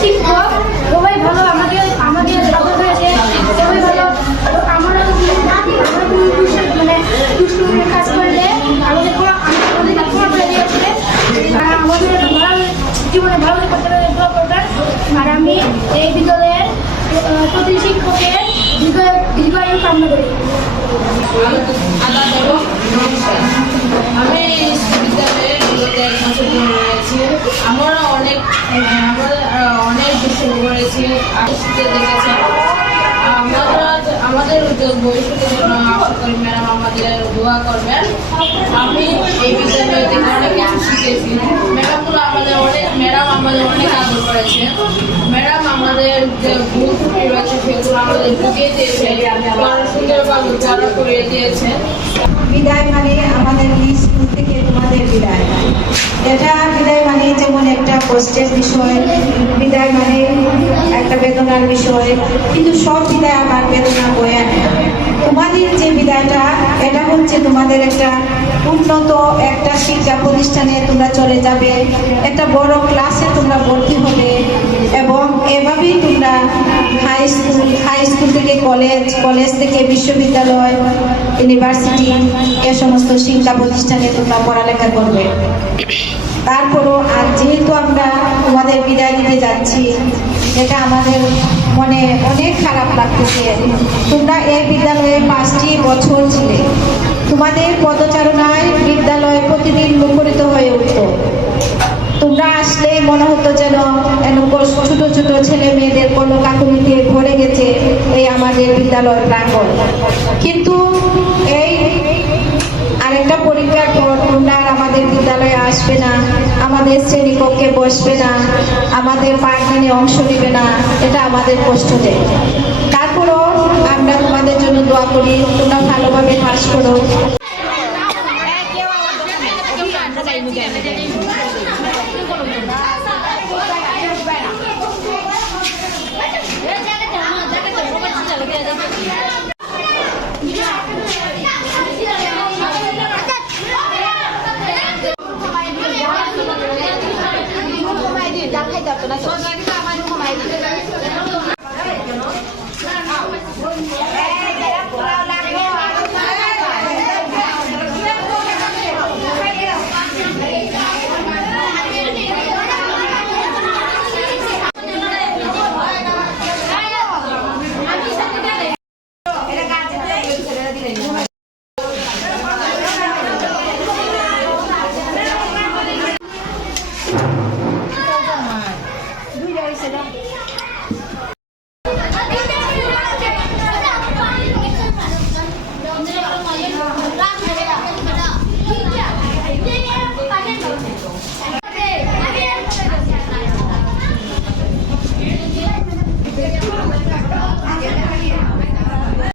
শিক্ষক সবাই ভালো, আমাদের সাপোর্ট হয়েছে, সবাই ভালো। আমরা মানে দুষ্টুমির কাজ করলে আমাদের ক্ষমা করে দিয়েছে, আমাদের জীবনে ভালো করতে দোয়া করবেন। আর আমি এই বিদ্যালয়ের প্রতি শিক্ষকের দীর্ঘায়ু কামনা করি। আমি বিদ্যালয়ে রয়েছি, আমরা অনেক দুষ্টুমি করেছি, দেখেছি। আমাদের ভবিষ্যতের জন্য আশা করি ম্যাডাম আমাদের দোয়া করবেন। আমি এই বিদ্যালয় থেকে অনেক কিছু শিখেছি। ম্যাডাম আমাদের অনেক আদর করেছে। ম্যাডাম আমাদের যে ভুল ত্রুটি রয়েছে সেগুলো আমাদের ঢুকিয়ে দিয়েছে, সুন্দরভাবে পড়া করিয়ে দিয়েছে। বিদায় মানে আমাদের স্কুল থেকে তোমাদের বিদায়, এটা বিদায় মানে যেমন একটা কষ্টের বিষয়, বিদায় মানে একটা বেদনার বিষয়, কিন্তু সব বিদায় আমার বেদনা বয়ে আনে। তোমাদের যে বিদায়টা, এটা হচ্ছে তোমাদের একটা উন্নত একটা শিক্ষা প্রতিষ্ঠানে তোমরা চলে যাবে, একটা বড় ক্লাসে তোমরা ভর্তি হবে, এবং এভাবেই তোমরা হাই স্কুল থেকে কলেজ থেকে বিশ্ববিদ্যালয়, ইউনিভার্সিটি, এ সমস্ত শিক্ষা প্রতিষ্ঠানে তোমরা পড়ালেখা করবে। তারপরও আর যেহেতু আমরা তোমাদের বিদায় দিতে যাচ্ছি, এটা আমাদের মনে অনেক খারাপ লাগতেছে। তোমরা এই বিদ্যালয়ে 5টি বছর ছিলে, তোমাদের পদচারণায় বিদ্যালয় প্রতিদিন মুখরিত হয়ে উঠত। তোমরা আসলে মনে হতো যেন ছোট ছোট ছেলে মেয়েদের কলকাকুলিতে ভরে গেছে এই আমাদের বিদ্যালয় প্রাঙ্গণ। কিন্তু এই আরেকটা পরীক্ষার পর তোমরা আর আমাদের বিদ্যালয়ে আসবে না, আমাদের শ্রেণীকক্ষে বসবে না, আমাদের পাঠদানে অংশ নেবে না, এটা আমাদের কষ্ট দেয়। তারপরও আমরা তোমাদের জন্য দোয়া করি, তোমরা ভালোভাবে পাস করো।